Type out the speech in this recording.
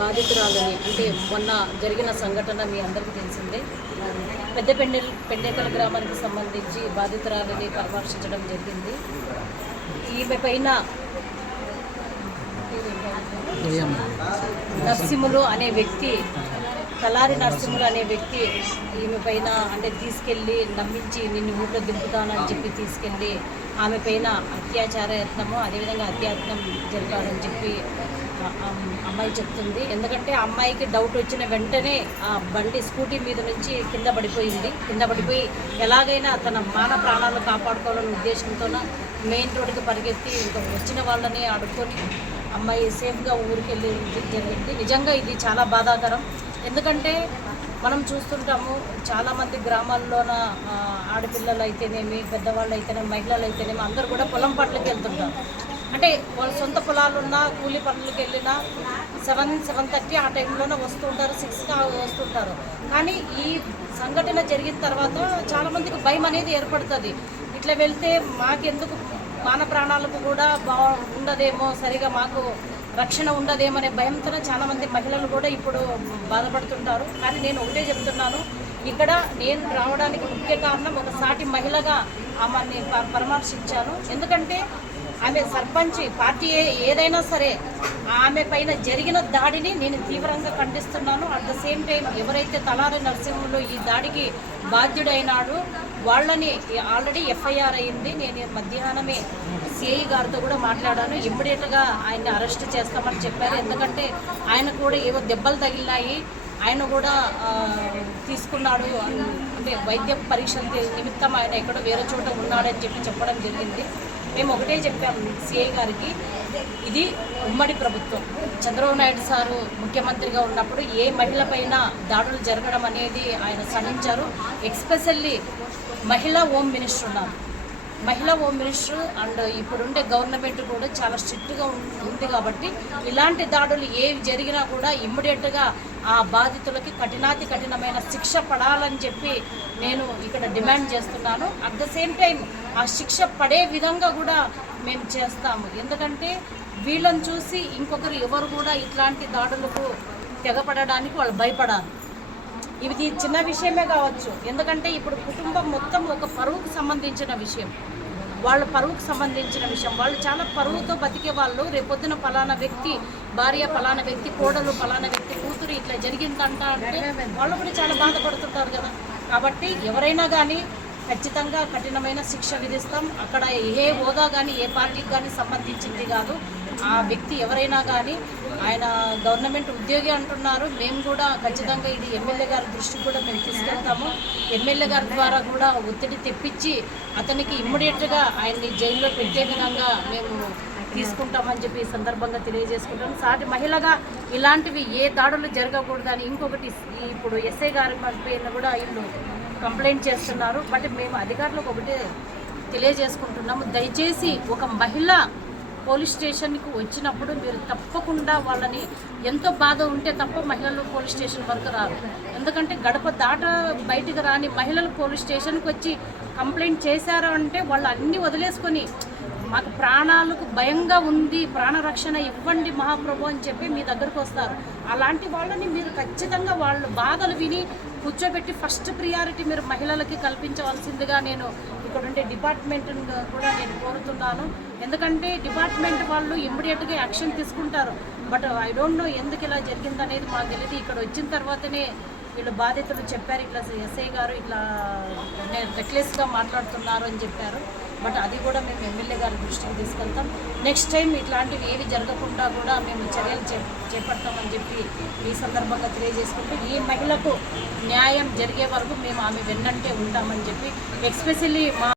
బాధితురాలని అంటే మొన్న జరిగిన సంఘటన మీ అందరికీ తెలిసిందే. పెండేకల్ గ్రామానికి సంబంధించి బాధితురాలని పరామర్శించడం జరిగింది. ఈమె పైన నరసింహులు అనే వ్యక్తి, తలారి నరసింహులు అనే వ్యక్తి ఈమె పైన అంటే తీసుకెళ్ళి నమ్మించి నిన్ను ఊళ్ళో దింపుతానని చెప్పి తీసుకెళ్ళి ఆమె పైన అత్యాచార యత్నము, అదేవిధంగా అత్యాయత్నం జరిపారని చెప్పి అమ్మాయి చెప్తుంది. ఎందుకంటే అమ్మాయికి డౌట్ వచ్చిన వెంటనే ఆ బండి స్కూటీ మీద నుంచి కింద పడిపోయి ఎలాగైనా తన మాన ప్రాణాలు కాపాడుకోవాలనే ఉద్దేశంతో మెయిన్ రోడ్డుకి పరిగెత్తి ఇంకా వచ్చిన వాళ్ళని అడుక్కొని అమ్మాయి సేఫ్గా ఊరికి వెళ్ళి జరిగింది. నిజంగా ఇది చాలా బాధాకరం. ఎందుకంటే మనం చూస్తుంటాము చాలామంది గ్రామాల్లోన ఆడపిల్లలు అయితేనేమి, పెద్దవాళ్ళు అయితేనేమి, మహిళలు అయితేనేమి అందరూ కూడా పొలం పట్లకి వెళ్తుంటారు. అంటే వాళ్ళ సొంత పొలాలు ఉన్నా కూలీ పనులకు వెళ్ళినా 7-7:30 ఆ టైంలోనే వస్తుంటారు, 6గా వస్తుంటారు. కానీ ఈ సంఘటన జరిగిన తర్వాత చాలామందికి భయం అనేది ఏర్పడుతుంది. ఇట్లా వెళ్తే మాకెందుకు మాన ప్రాణాలకు కూడా ఉండదేమో, సరిగా మాకు రక్షణ ఉండదేమనే భయంతో చాలామంది మహిళలు కూడా ఇప్పుడు బాధపడుతుంటారు. కానీ నేను ఒకటే చెప్తున్నాను, ఇక్కడ నేను రావడానికి ముఖ్య కారణం ఒక సాటి మహిళగా ఆమెని పరామర్శించాను. ఎందుకంటే ఆమె సర్పంచ్ పార్టీ ఏదైనా సరే ఆమె పైన జరిగిన దాడిని నేను తీవ్రంగా ఖండిస్తున్నాను. అట్ ద సేమ్ టైం ఎవరైతే తలారి నరసింహులు ఈ దాడికి బాధ్యుడైనాడు వాళ్ళని ఆల్రెడీ ఎఫ్ఐఆర్ అయింది. నేను మధ్యాహ్నమే సిఐ గారితో కూడా మాట్లాడాను. ఇమ్మీడియట్గా ఆయన్ని అరెస్ట్ చేస్తామని చెప్పారు. ఎందుకంటే ఆయన కూడా ఏవో దెబ్బలు తగిలినాయి, ఆయన కూడా తీసుకున్నాడు, అంటే వైద్య పరీక్షల నిమిత్తం ఆయన ఎక్కడో వేరే చోట ఉన్నాడని చెప్పడం జరిగింది. మేము ఒకటే చెప్పాము సిఐ గారికి, ఇది ఉమ్మడి ప్రభుత్వం, చంద్రబాబు నాయుడు సారు ముఖ్యమంత్రిగా ఉన్నప్పుడు ఏ మహిళపైన దాడులు జరగడం అనేది ఆయన సహించారు. ఎక్స్పెషల్లీ మహిళా హోమ్ మినిస్టర్ ఉన్నారు. మహిళా హోమ్ మినిస్టర్ అండ్ ఇప్పుడుండే గవర్నమెంట్ కూడా చాలా స్ట్రిక్ట్గా ఉంది. కాబట్టి ఇలాంటి దాడులు ఏవి జరిగినా కూడా ఇమ్మీడియట్గా ఆ బాధితులకి కఠినమైన శిక్ష పడాలని చెప్పి నేను ఇక్కడ డిమాండ్ చేస్తున్నాను. అట్ ద సేమ్ టైం ఆ శిక్ష పడే విధంగా కూడా మేము చేస్తాము. ఎందుకంటే వీళ్ళని చూసి ఇంకొకరు ఎవరు కూడా ఇట్లాంటి దాడులకు తెగపడడానికి వాళ్ళు భయపడాలి. ఇది చిన్న విషయమే కావచ్చు. ఎందుకంటే ఇప్పుడు కుటుంబం మొత్తం ఒక పరువుకు సంబంధించిన విషయం, వాళ్ళ పరువుకు సంబంధించిన విషయం. వాళ్ళు చాలా పరువుతో బతికే వాళ్ళు. రేపొద్దున ఫలానా వ్యక్తి భార్య, ఫలానా వ్యక్తి కోడలు, ఫలానా వ్యక్తి కూతురు ఇట్లా జరిగిందంట అంటే వాళ్ళు కూడా చాలా బాధపడుతుంటారు కదా. కాబట్టి ఎవరైనా కానీ ఖచ్చితంగా కఠినమైన శిక్ష విధిస్తాం. అక్కడ ఏ హోదా కానీ ఏ పార్టీకి కానీ సంబంధించింది కాదు. ఆ వ్యక్తి ఎవరైనా కానీ ఆయన గవర్నమెంట్ ఉద్యోగి అంటున్నారు. మేము కూడా ఖచ్చితంగా ఇది ఎమ్మెల్యే గారి దృష్టికి కూడా మేము తీసుకెళ్తాము. ఎమ్మెల్యే గారి ద్వారా కూడా ఒత్తిడి తెప్పించి అతనికి ఇమ్మీడియట్గా ఆయన్ని జైల్లో పెట్టే విధంగా మేము తీసుకుంటామని చెప్పి ఈ సందర్భంగా తెలియజేసుకుంటాము. సాటి మహిళగా ఇలాంటివి ఏ దాడులు జరగకూడదని ఇంకొకటి ఇప్పుడు ఎస్ఐ గారి పైన కూడా వీళ్ళు కంప్లైంట్ చేస్తున్నారు. బట్ మేము అధికారులకు ఒకటే తెలియజేసుకుంటున్నాము, దయచేసి ఒక మహిళ పోలీస్ స్టేషన్కి వచ్చినప్పుడు మీరు తప్పకుండా వాళ్ళని, ఎంతో బాధ ఉంటే తప్ప మహిళలు పోలీస్ స్టేషన్ వరకు రారు. ఎందుకంటే గడప దాట బయటకు రాని మహిళలు పోలీస్ స్టేషన్కి వచ్చి కంప్లైంట్ చేశారు అంటే వాళ్ళు అన్నీ వదిలేసుకొని మాకు ప్రాణాలకు భయంగా ఉంది, ప్రాణరక్షణ ఇవ్వండి మహాప్రభు అని చెప్పి మీ దగ్గరకు వస్తారు. అలాంటి వాళ్ళని మీరు ఖచ్చితంగా వాళ్ళు బాధలు విని కూర్చోబెట్టి ఫస్ట్ ప్రియారిటీ మీరు మహిళలకి కల్పించవలసిందిగా నేను ఇక్కడ ఉండే డిపార్ట్మెంట్ని కూడా నేను కోరుతున్నాను. ఎందుకంటే డిపార్ట్మెంట్ వాళ్ళు ఇమ్మీడియట్గా యాక్షన్ తీసుకుంటారు. బట్ ఐ డోంట్ నో ఎందుకు ఇలా జరిగిందనేది మాకు తెలియదు. ఇక్కడ వచ్చిన తర్వాతనే వీళ్ళు బాధితులు చెప్పారు, ఇట్లా ఎస్ఐ గారు ఇట్లా రెక్లెస్గా మాట్లాడుతున్నారు అని చెప్పారు. బట్ అది కూడా మేము ఎమ్మెల్యే గారి దృష్టికి తీసుకెళ్తాం. నెక్స్ట్ టైం ఇట్లాంటివి ఏవి జరగకుండా కూడా మేము చర్యలు చేపడతామని చెప్పి ఈ సందర్భంగా తెలియజేసుకుంటూ ఈ మహిళకు న్యాయం జరిగే వరకు మేము ఆమె వెన్నంటే ఉంటామని చెప్పి ఎస్పెషల్లీ మా